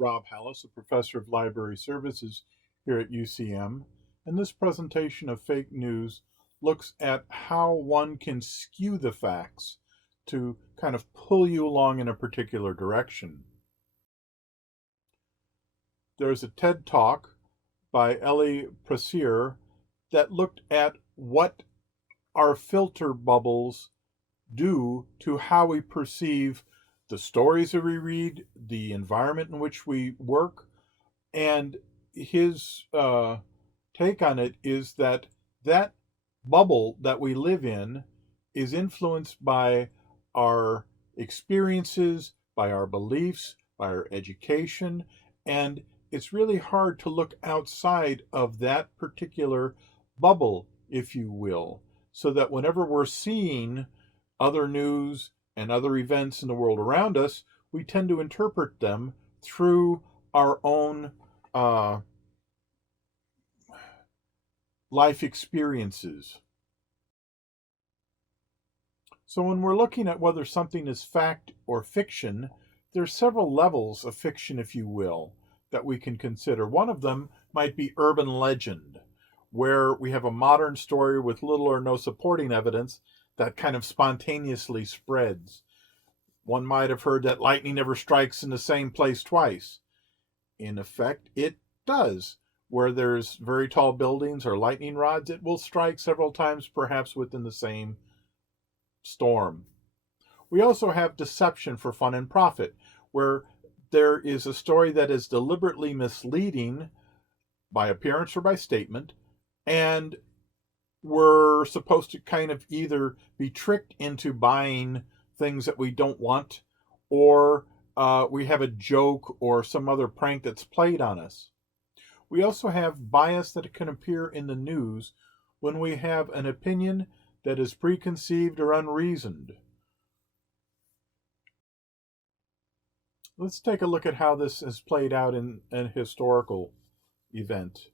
Rob Hallis, a professor of library services here at UCM, and this presentation of fake news looks at how one can skew the facts to kind of pull you along in a particular direction. There's a TED Talk by Ellie Prasier that looked at what our filter bubbles do to how we perceive the stories that we read, the environment in which we work, and his take on it is that that bubble that we live in is influenced by our experiences, by our beliefs, by our education, and it's really hard to look outside of that particular bubble, if you will, so that whenever we're seeing other news and other events in the world around us, we tend to interpret them through our own life experiences. So when we're looking at whether something is fact or fiction, there's several levels of fiction, if you will, that we can consider. One of them might be urban legend, where we have a modern story with little or no supporting evidence that kind of spontaneously spreads. One might have heard that lightning never strikes in the same place twice. In effect, it does. Where there's very tall buildings or lightning rods, it will strike several times, perhaps within the same storm. We also have deception for fun and profit, where there is a story that is deliberately misleading by appearance or by statement, and we're supposed to kind of either be tricked into buying things that we don't want, or we have a joke or some other prank that's played on us. We also have bias that can appear in the news when we have an opinion that is preconceived or unreasoned. Let's take a look at how this has played out in an historical event.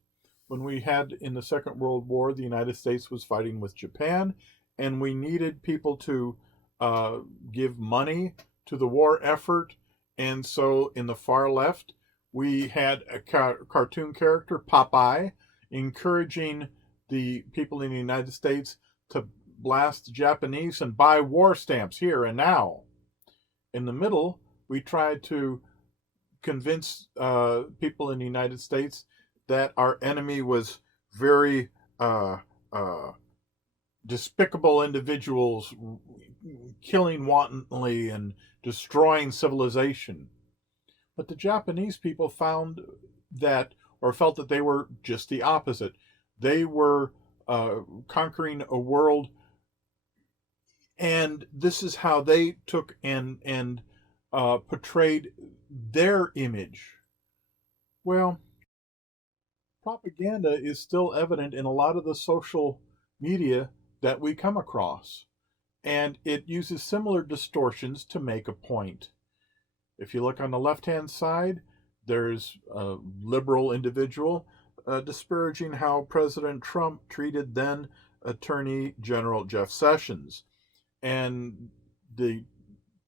When we had in the Second World War, the United States was fighting with Japan, and we needed people to give money to the war effort. And so in the far left, we had a cartoon character, Popeye, encouraging the people in the United States to blast the Japanese and buy war stamps here and now. In the middle, we tried to convince people in the United States that our enemy was very despicable individuals, killing wantonly and destroying civilization. But the Japanese people found that, or felt that they were just the opposite. They were conquering a world, and this is how they took and portrayed their image. Well, propaganda is still evident in a lot of the social media that we come across, and it uses similar distortions to make a point. If you look on the left-hand side, there's a liberal individual disparaging how President Trump treated then Attorney General Jeff Sessions. And the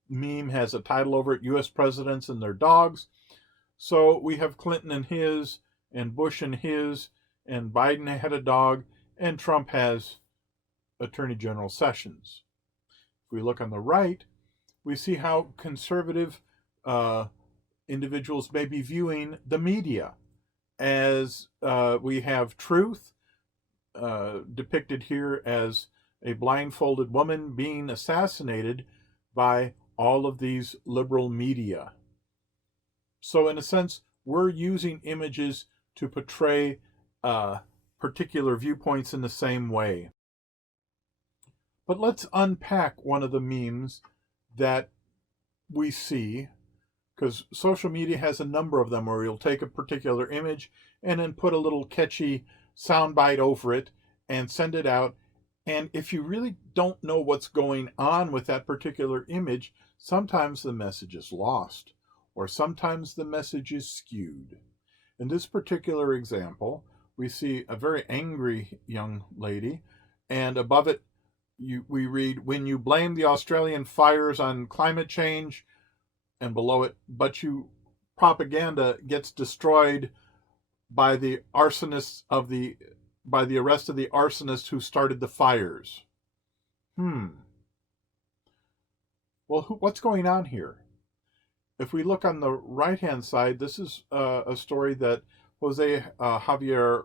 meme has a title over it, U.S. Presidents and Their Dogs. So we have Clinton and his, and Bush and his, and Biden had a dog, and Trump has Attorney General Sessions. If we look on the right, we see how conservative individuals may be viewing the media, as we have truth depicted here as a blindfolded woman being assassinated by all of these liberal media. So in a sense, we're using images to portray particular viewpoints in the same way. But let's unpack one of the memes that we see, because social media has a number of them where you'll take a particular image and then put a little catchy soundbite over it and send it out. And if you really don't know what's going on with that particular image, sometimes the message is lost, or sometimes the message is skewed. In this particular example, we see a very angry young lady, and above it we read, "When you blame the Australian fires on climate change," and below it, "but you propaganda gets destroyed by the arsonists by the arrest of the arsonist who started the fires. Well, what's going on here? If we look on the right-hand side, this is a story that Jose Javier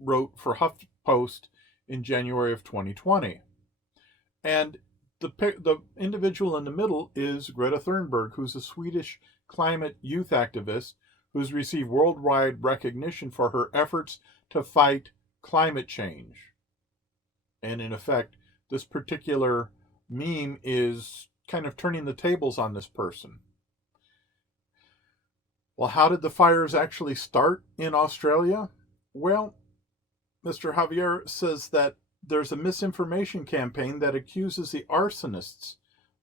wrote for HuffPost in January of 2020. And the individual in the middle is Greta Thunberg, who's a Swedish climate youth activist who's received worldwide recognition for her efforts to fight climate change. And in effect, this particular meme is kind of turning the tables on this person. Well, how did the fires actually start in Australia? Well, Mr. Javier says that there's a misinformation campaign that accuses the arsonists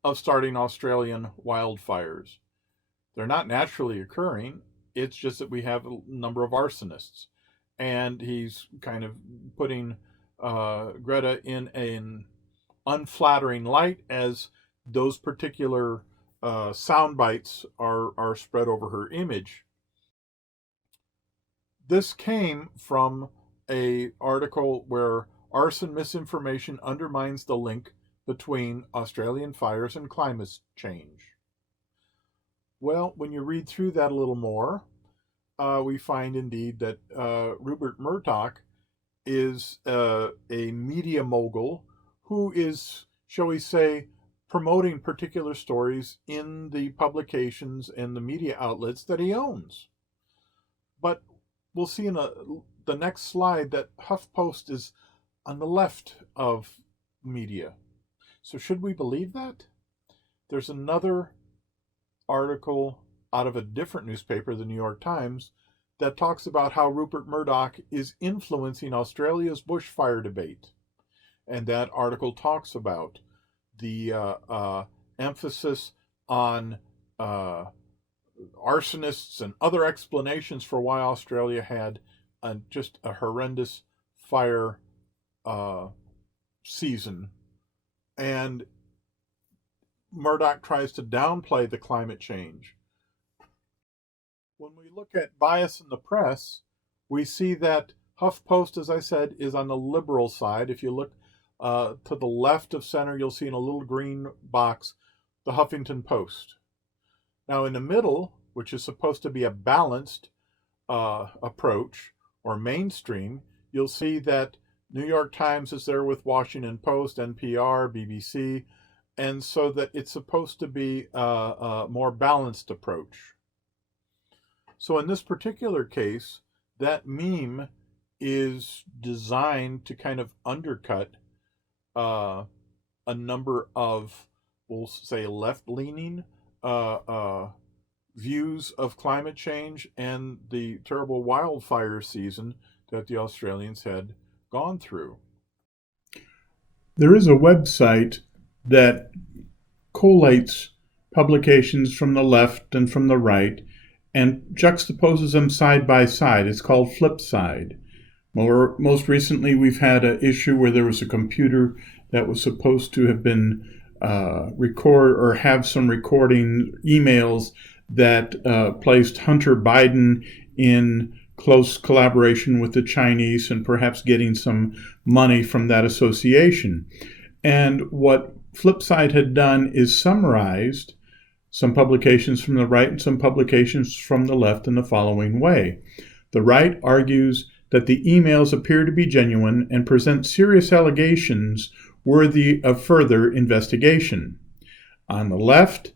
of starting Australian wildfires. They're not naturally occurring. It's just that we have a number of arsonists. And he's kind of putting Greta in an unflattering light as those particular sound bites are spread over her image. This came from an article where arson misinformation undermines the link between Australian fires and climate change. Well, when you read through that a little more, we find indeed that Rupert Murdoch is a media mogul who is, shall we say, promoting particular stories in the publications and the media outlets that he owns. But we'll see in the next slide that HuffPost is on the left of media. So should we believe that? There's another article out of a different newspaper, the New York Times, that talks about how Rupert Murdoch is influencing Australia's bushfire debate. And that article talks about the emphasis on arsonists and other explanations for why Australia had just a horrendous fire season. And Murdoch tries to downplay the climate change. When we look at bias in the press, we see that HuffPost, as I said, is on the liberal side. If you look to the left of center, you'll see in a little green box the Huffington Post. Now in the middle, which is supposed to be a balanced approach or mainstream, you'll see that New York Times is there with Washington Post, NPR, BBC, and so that it's supposed to be a more balanced approach. So in this particular case, that meme is designed to kind of undercut a number of, we'll say, left-leaning views of climate change and the terrible wildfire season that the Australians had gone through. There is a website that collates publications from the left and from the right and juxtaposes them side by side. It's called Flipside. Most recently, we've had an issue where there was a computer that was supposed to have been record or have some recording emails that placed Hunter Biden in close collaboration with the Chinese and perhaps getting some money from that association. And what Flipside had done is summarized some publications from the right and some publications from the left in the following way. The right argues that the emails appear to be genuine and present serious allegations worthy of further investigation. On the left,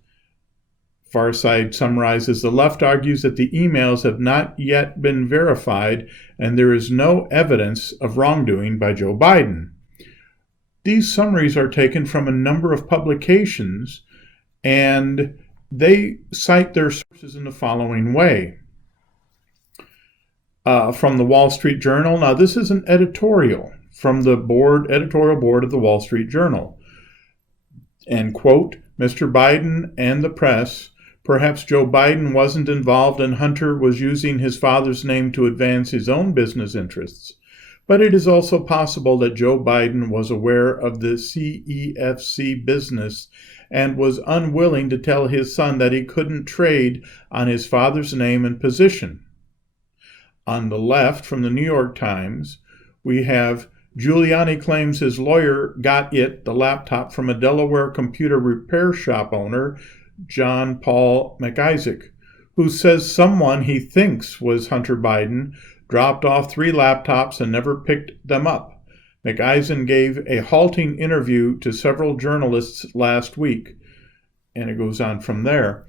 Far Side summarizes, the left argues that the emails have not yet been verified and there is no evidence of wrongdoing by Joe Biden. These summaries are taken from a number of publications and they cite their sources in the following way. From the Wall Street Journal. Now, this is an editorial from the editorial board of the Wall Street Journal. And quote, Mr. Biden and the press, perhaps Joe Biden wasn't involved and Hunter was using his father's name to advance his own business interests. But it is also possible that Joe Biden was aware of the CEFC business and was unwilling to tell his son that he couldn't trade on his father's name and position. On the left, from the New York Times, we have Giuliani claims his lawyer got the laptop, from a Delaware computer repair shop owner, John Paul McIsaac, who says someone he thinks was Hunter Biden dropped off 3 laptops and never picked them up. McIsaac gave a halting interview to several journalists last week, and it goes on from there.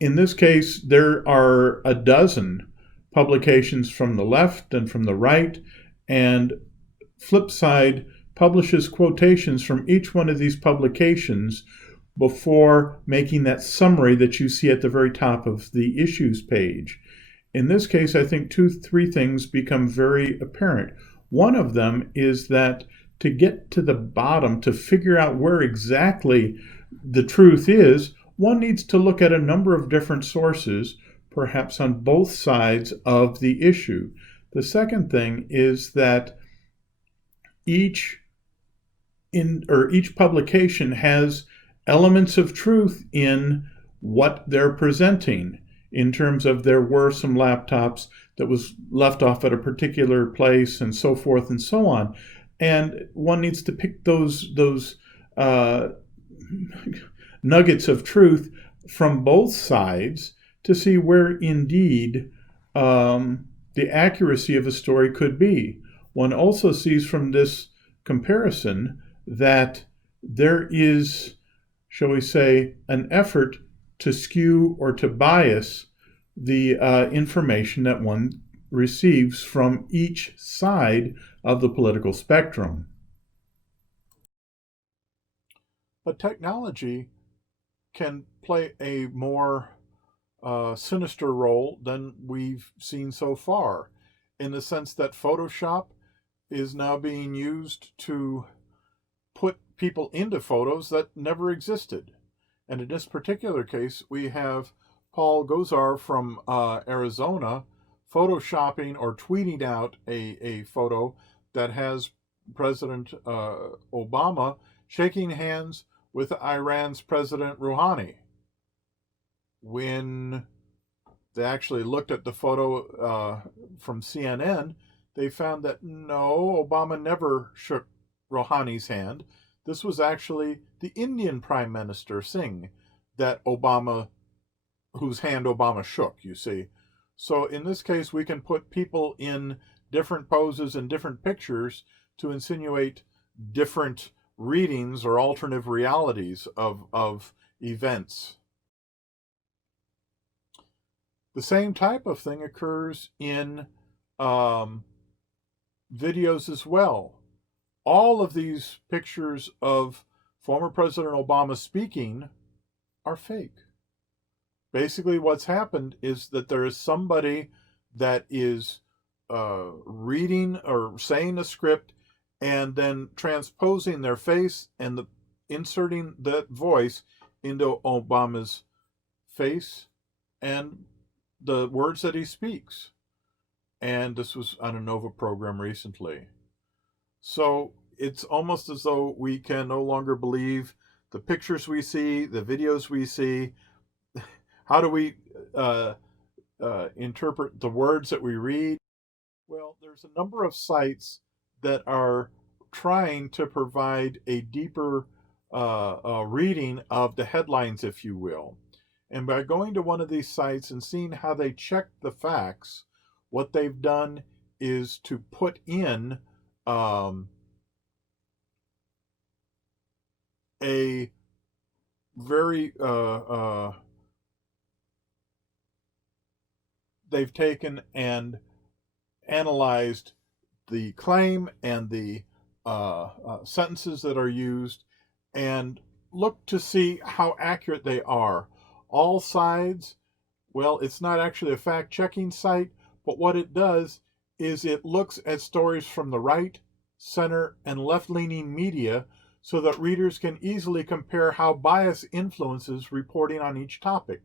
In this case, there are a dozen publications from the left and from the right, and Flipside publishes quotations from each one of these publications before making that summary that you see at the very top of the issues page. In this case, I think 3 things become very apparent. One of them is that to get to the bottom, to figure out where exactly the truth is, one needs to look at a number of different sources, perhaps on both sides of the issue. The second thing is that each publication has elements of truth in what they're presenting, in terms of there were some laptops that was left off at a particular place and so forth and so on. And one needs to pick those nuggets of truth from both sides to see where indeed the accuracy of a story could be. One also sees from this comparison that there is, shall we say, an effort to skew or to bias the information that one receives from each side of the political spectrum. But technology can play a more sinister role than we've seen so far, in the sense that Photoshop is now being used to put people into photos that never existed. And in this particular case, we have Paul Gosar from Arizona photoshopping or tweeting out a photo that has President Obama shaking hands with Iran's President Rouhani. When they actually looked at the photo from CNN, they found that no, Obama never shook Rouhani's hand. This was actually the Indian Prime Minister Singh whose hand Obama shook, you see. So in this case, we can put people in different poses and different pictures to insinuate different readings or alternative realities of events. The same type of thing occurs in videos as well. All of these pictures of former President Obama speaking are fake. Basically, what's happened is that there is somebody that is reading or saying a script and then transposing their face and inserting that voice into Obama's face and the words that he speaks. And this was on a Nova program recently. So it's almost as though we can no longer believe the pictures we see, the videos we see. How do we interpret the words that we read? Well, there's a number of sites that are trying to provide a deeper reading of the headlines, if you will. And by going to one of these sites and seeing how they check the facts, what they've done is to put in a very they've taken and analyzed the claim and the sentences that are used and look to see how accurate they are. All sides, well, it's not actually a fact-checking site, but what it does is it looks at stories from the right, center, and left-leaning media so that readers can easily compare how bias influences reporting on each topic.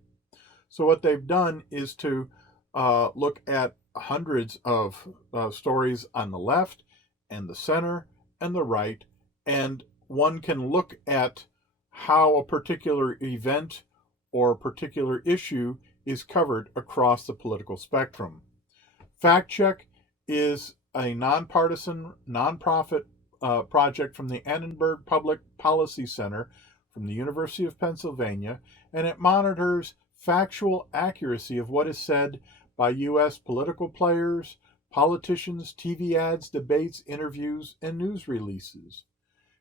So what they've done is to look at hundreds of stories on the left and the center and the right, and one can look at how a particular event or a particular issue is covered across the political spectrum. Fact Check is a nonpartisan, nonprofit project from the Annenberg Public Policy Center from the University of Pennsylvania, and it monitors factual accuracy of what is said by U.S. political players, politicians, TV ads, debates, interviews, and news releases.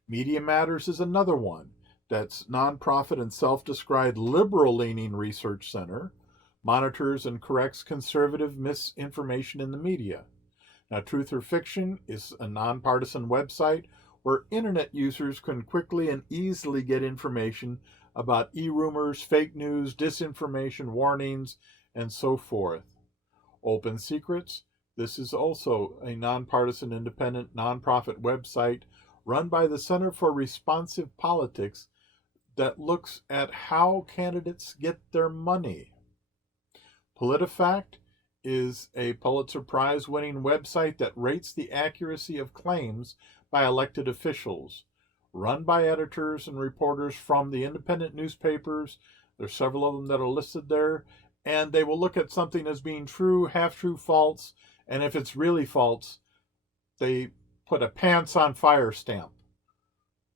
Media Matters is another one that's nonprofit and self-described liberal-leaning research center, monitors and corrects conservative misinformation in the media. Now, Truth or Fiction is a nonpartisan website where internet users can quickly and easily get information about e-rumors, fake news, disinformation, warnings, and so forth. Open Secrets, this is also a nonpartisan, independent, nonprofit website run by the Center for Responsive Politics that looks at how candidates get their money. PolitiFact is a Pulitzer Prize winning website that rates the accuracy of claims by elected officials, run by editors and reporters from the independent newspapers. There's several of them that are listed there, and they will look at something as being true, half true, false, and if it's really false, they put a pants on fire stamp.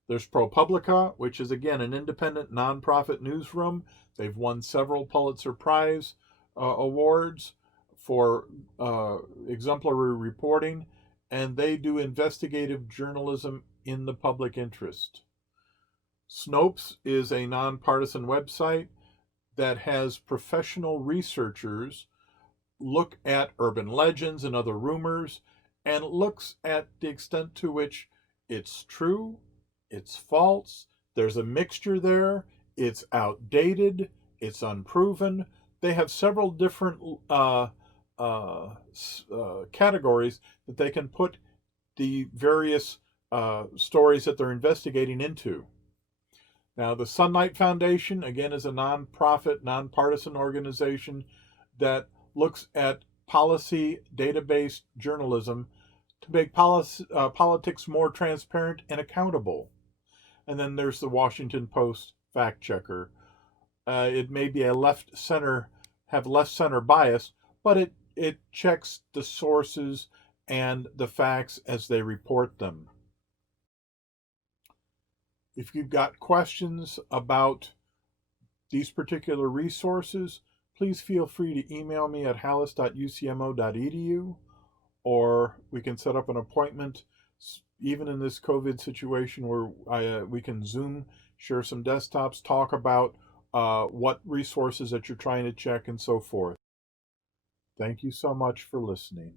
There's ProPublica, which is again an independent nonprofit newsroom. They've won several Pulitzer Prize awards for exemplary reporting, and they do investigative journalism in the public interest. Snopes is a nonpartisan website that has professional researchers look at urban legends and other rumors and looks at the extent to which it's true, it's false, there's a mixture there, it's outdated, it's unproven. They have several different categories that they can put the various stories that they're investigating into. Now, the Sunlight Foundation, again, is a nonprofit, nonpartisan organization that looks at policy database journalism to make politics more transparent and accountable. And then there's the Washington Post fact checker. It may be have left center bias, but it checks the sources and the facts as they report them. If you've got questions about these particular resources, please feel free to email me at hallis.ucmo.edu, or we can set up an appointment, even in this COVID situation, where we can Zoom, share some desktops, talk about what resources that you're trying to check and so forth. Thank you so much for listening.